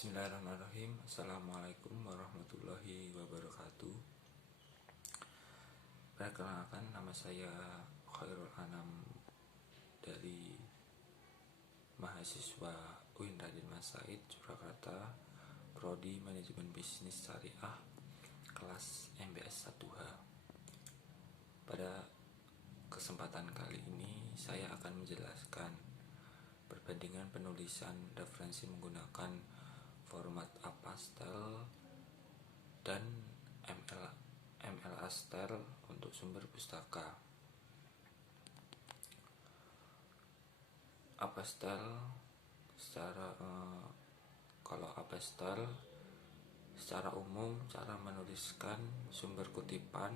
Bismillahirrahmanirrahim. Assalamualaikum warahmatullahi wabarakatuh. Perkenalkan, nama saya Khairul Anam dari mahasiswa UIN Raden Mas Said, Surakarta, Prodi Manajemen Bisnis Syariah, kelas MBS 1H. Pada kesempatan kali ini saya akan menjelaskan perbandingan penulisan referensi menggunakan format APA-STYLE dan MLA-STYLE untuk sumber pustaka. APA-STYLE kalau APA-STYLE secara umum cara menuliskan sumber kutipan,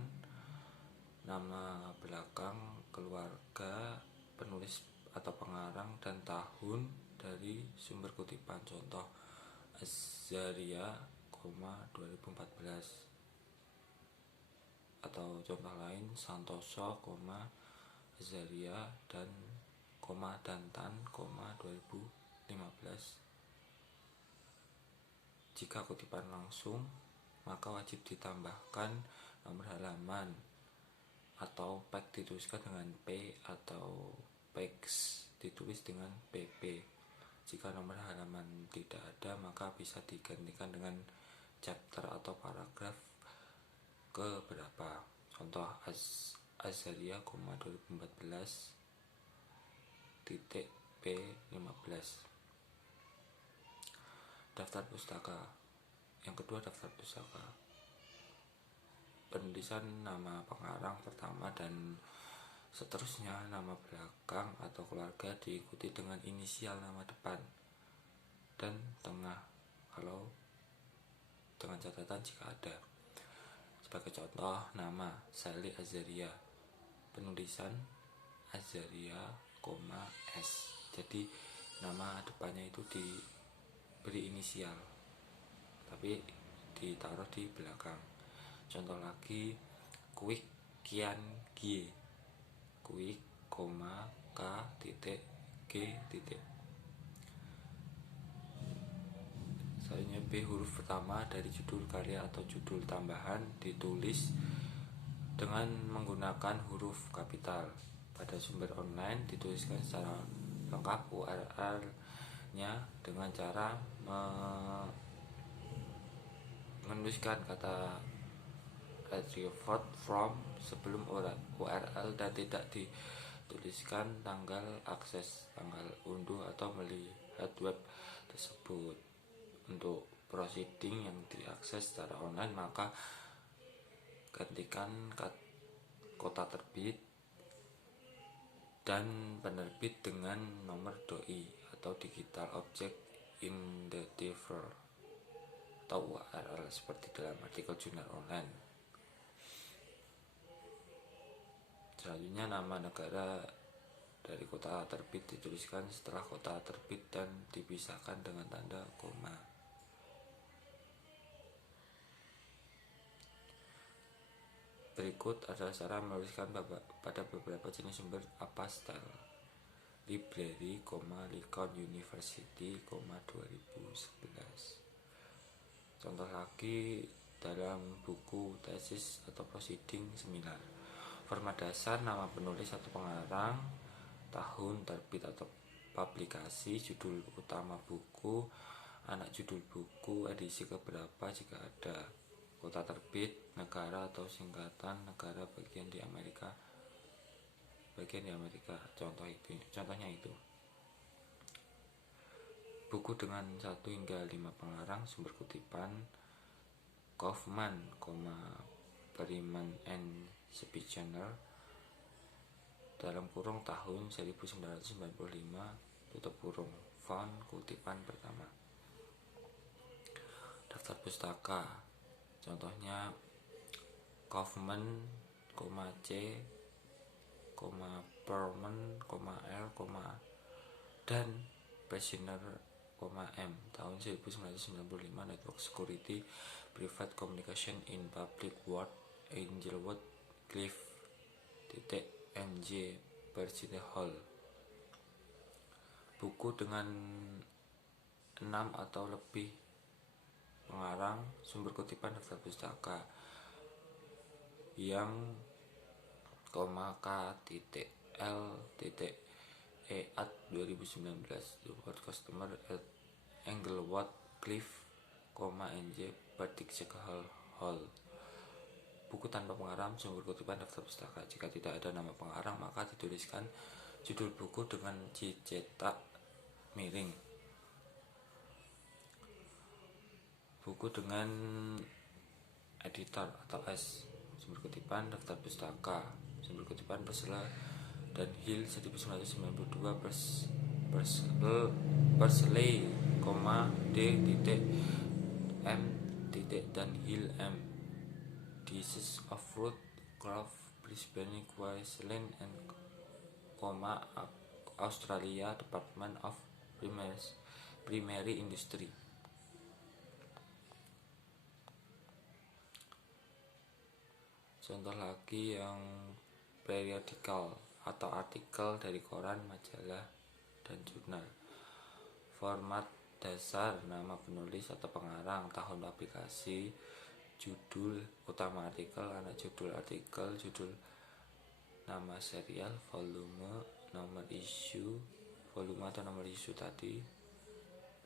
nama belakang, keluarga, penulis atau pengarang, dan tahun dari sumber kutipan. Contoh Azaria, 2014, atau contoh lain Santoso, Azaria dan Tan, 2015. Jika kutipan langsung, maka wajib ditambahkan nomor halaman atau PEG dituliskan dengan P atau PEX ditulis dengan PP. Jika nomor halaman tidak ada, maka bisa digantikan dengan chapter atau paragraf ke berapa. Contoh Azaria, 2014 titik P15. Daftar pustaka. Yang kedua, daftar pustaka. Penulisan nama pengarang pertama dan seterusnya, nama belakang atau keluarga diikuti dengan inisial nama depan dan tengah kalau dengan catatan jika ada. Sebagai contoh, nama Sally Azaria, penulisan Azaria, S. Jadi nama depannya itu diberi inisial tapi ditaruh di belakang. Contoh lagi, Quick Kian Gie, Quick, K, G. Selanjutnya B, huruf pertama dari judul karya atau judul tambahan ditulis dengan menggunakan huruf kapital. Pada sumber online dituliskan secara lengkap URL-nya dengan cara menuliskan kata retrieved from sebelum URL dan tidak dituliskan tanggal akses, tanggal unduh atau melihat web tersebut. Untuk proceeding yang diakses secara online, maka gantikan kota terbit dan penerbit dengan nomor doi atau digital object identifier atau URL seperti dalam artikel jurnal online. Selanjutnya, nama negara dari kota terbit dituliskan setelah kota terbit dan dipisahkan dengan tanda koma. Berikut adalah cara menuliskan pada beberapa jenis sumber APA-STYLE. Library, Lincoln University, 2011. Contoh lagi dalam buku tesis atau proceeding seminar. Format dasar, nama penulis atau pengarang, tahun terbit atau publikasi, judul utama buku, anak judul buku, edisi keberapa jika ada, kota terbit, negara atau singkatan negara bagian di Amerika. Contohnya itu buku dengan 1 hingga 5 pengarang, sumber kutipan Kaufman, Perryman and Spitzer, dalam kurung tahun 1995, tutup kurung, font kutipan pertama. Daftar pustaka, contohnya Kaufman, C, Perman, L, dan Preschner, M, tahun 1995, Network Security, Private Communication in Public World, Angelwood Cliff, NJ, Virginia Hall. Buku dengan 6 atau lebih pengarang, sumber kutipan daftar pustaka yang k.l.e@2019 support customer at Englewood Cliff, NJ Particle Hall. Buku tanpa pengarang, sumber kutipan daftar pustaka. Jika tidak ada nama pengarang, maka dituliskan judul buku dengan cetak miring. Buku dengan editor atau S, sumber kutipan daftar pustaka, sumber kutipan Purcell dan Hill 1992, Purcell, D.M. dan Hill M. Disease of Fruit, Crop, Brisbane, Queensland and Australia, Department of Primary Industry. Contoh lagi yang periodical atau artikel dari koran, majalah, dan jurnal. Format dasar: nama penulis atau pengarang, tahun publikasi, judul utama artikel, anak judul artikel, judul nama serial, volume, nomor isu, volume atau nomor isu tadi,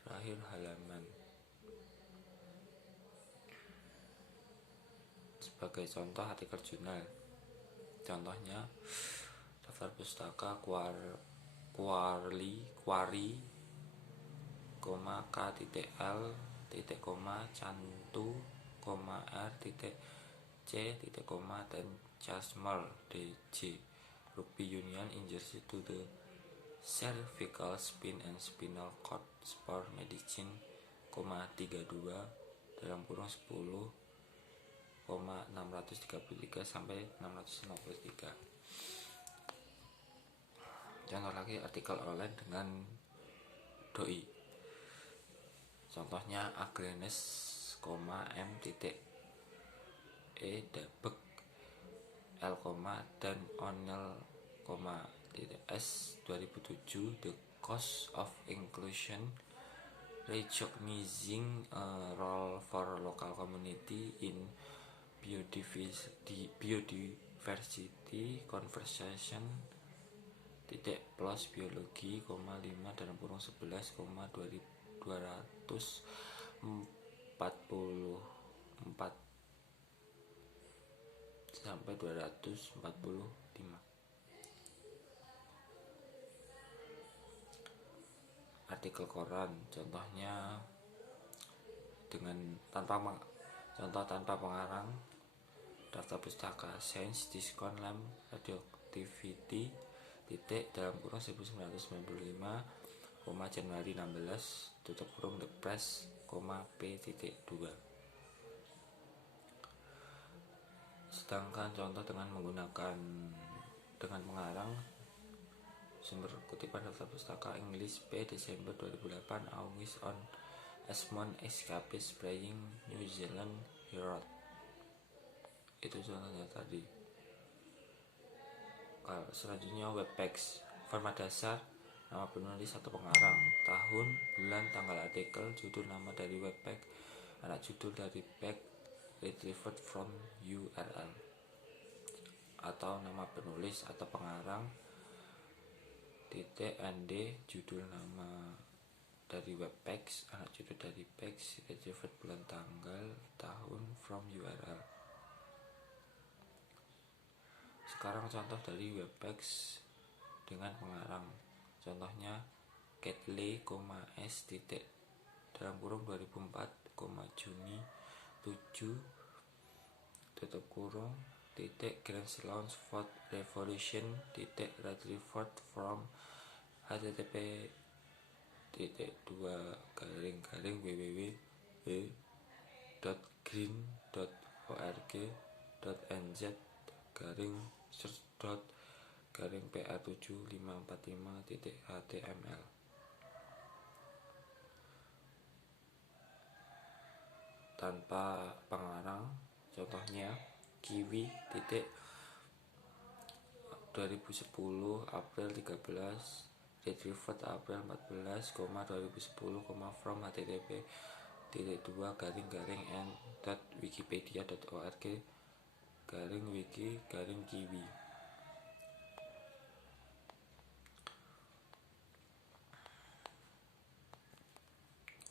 terakhir halaman. Sebagai contoh artikel jurnal, contohnya daftar pustaka Quarry, K.L, Cantu, R, C, dan Chasmer, D.J. Rugby Union Injury to the Cervical Spine and Spinal Cord Sport Medicine, 32 dalam kurung 10,633 sampai 653. Contoh lagi artikel online dengan doi. Contohnya Agrenes, M, E, Dabek, L, dan O'Neill, S, 2007, The Cost of Inclusion, Recognizing a Role for Local Community in Biodiversity Conversation, plus biologi, 5 dalam kurung 11,244 sampai 245. Artikel koran, contohnya dengan tanpa pengarang, daftar pustaka Science Discount Lamp Radioactivity, dalam kurung 1995, Januari 16, tutup kurung The Press, P.2. Sedangkan contoh dengan pengarang, sumber kutipan daftar pustaka English, P, Desember 2008, Always on Esmond Escapist Spraying, New Zealand Herald. Itu contohnya tadi. Selanjutnya webpage. Format dasar: nama penulis atau pengarang, tahun, bulan, tanggal artikel, judul nama dari webpage, anak judul dari page, retrieved from URL. Atau nama penulis atau pengarang, .nd, judul nama dari webpage, anak judul dari page, retrieved bulan, tanggal, tahun, from URL. Sekarang contoh dari webpage dengan pengarang. Contohnya Catley, S, dalam kurung 2004, Juni 7, tutup kurung, Grand Launch Vote Revolution, retrieved from http://www.green.org.nz/pa7545.html. Tanpa pengarang, contohnya Kiwi, 2010 April 13, retrieved April 14, 2010, from http n.wikipedia.org/wiki/kiwi.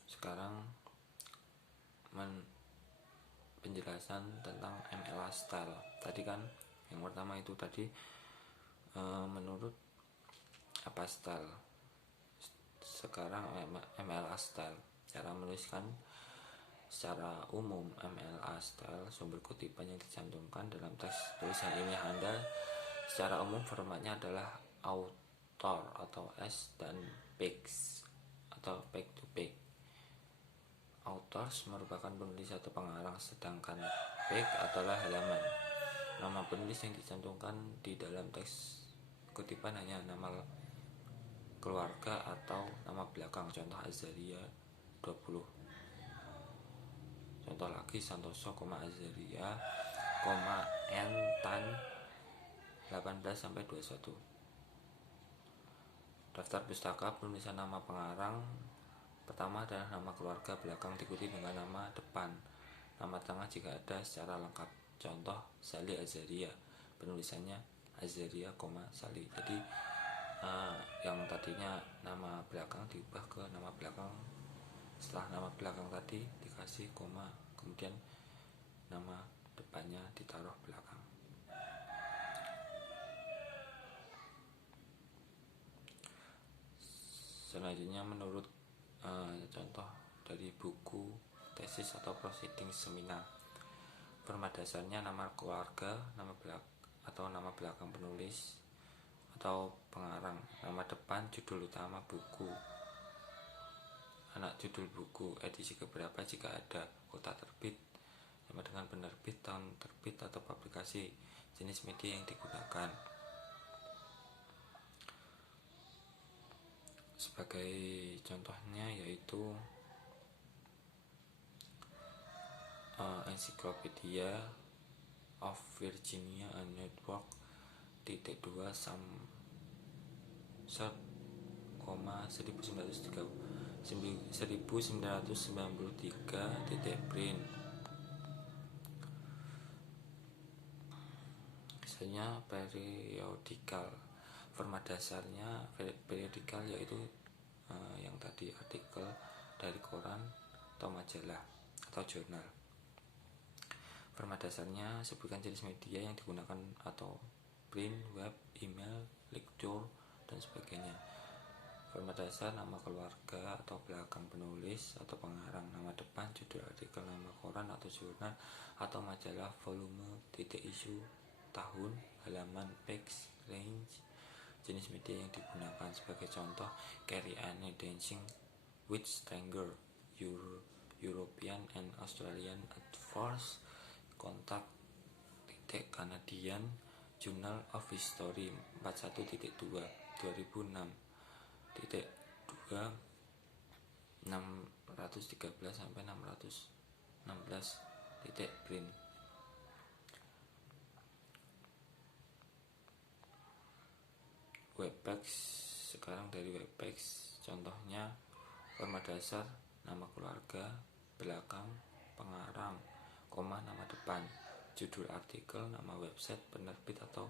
Sekarang penjelasan tentang MLA style. Tadi kan yang pertama itu tadi menurut apa style. Sekarang MLA style. Cara menuliskan secara umum MLA style, sumber kutipan yang dicantumkan dalam teks tulisan ilmiah Anda secara umum formatnya adalah author atau S dan page atau page to page. Authors merupakan penulis atau pengarang, sedangkan page adalah halaman. Nama penulis yang dicantumkan di dalam teks kutipan hanya nama keluarga atau nama belakang. Contoh Azaria 20. Contoh lagi Santoso, Azaria, N Tan 18-21. Daftar pustaka penulisan nama pengarang. Pertama adalah nama keluarga, belakang diikuti dengan nama depan. Nama tengah jika ada secara lengkap. Contoh Sali Azaria, penulisannya Azaria, Sali. Jadi yang tadinya nama belakang diubah ke nama belakang. Setelah nama belakang tadi dikasih koma, kemudian nama depannya ditaruh belakang. Selanjutnya menurut contoh dari buku, tesis atau proceeding seminar. Format dasarnya nama keluarga, nama belakang penulis atau pengarang, nama depan judul utama buku, anak judul buku, edisi keberapa jika ada, kota terbit, nama dengan penerbit, tahun terbit atau publikasi, jenis media yang digunakan. Sebagai contohnya yaitu Encyclopedia of Virginia, a network .2 Samsat, 1993 print. Misalnya periodikal. Format dasarnya periodikal yaitu yang tadi artikel dari koran atau majalah atau jurnal. Format dasarnya sebutkan jenis media yang digunakan atau print, web, email, lecture, dan sebagainya. Format dasar nama keluarga atau belakang penulis atau pengarang, nama depan judul artikel, nama koran atau jurnal atau majalah, volume, titik isu, tahun, halaman, page, range, jenis media yang digunakan. Sebagai contoh, Carrie Ann Dancing with Stranger, European and Australian Adverse, kontak Canadian Journal of History 41.2 2006 2 613-616 print. Webpack. Sekarang dari webpack, contohnya format dasar nama keluarga, belakang pengarang, nama depan, judul artikel, nama website penerbit atau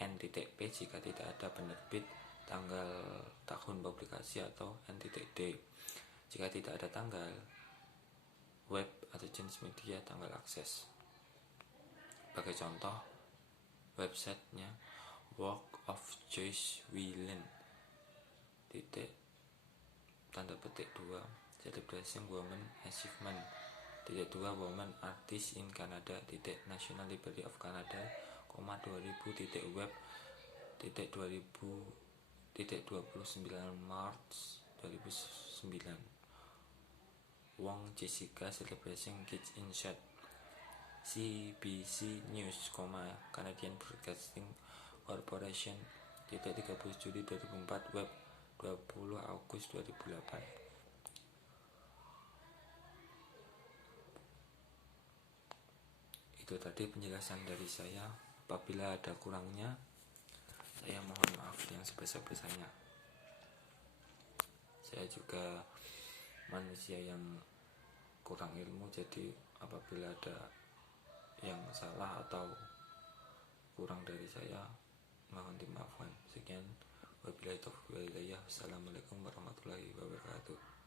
n.p jika tidak ada penerbit, tanggal tahun publikasi atau n.d jika tidak ada tanggal, web atau jenis media, tanggal akses. Sebagai contoh, websitenya Work of Joyce Whelan .2 Celebrating Women Achievement .2 Women Artists in Canada National Library of Canada, 2000 web 29 Maret 2009. Wong Jessica Celebrating Kids in Shed, CBC News, Canadian Broadcasting Corporation 30 Juli 2004 web 20 Agustus 2008. Itu tadi penjelasan dari saya. Apabila ada kurangnya, saya mohon maaf yang sebesar-besarnya. Saya juga manusia yang kurang ilmu, jadi apabila ada yang salah atau kurang dari saya mohon dimaafkan. Sekian, wabillahi taufiq wal hidayah. Assalamualaikum warahmatullahi wabarakatuh.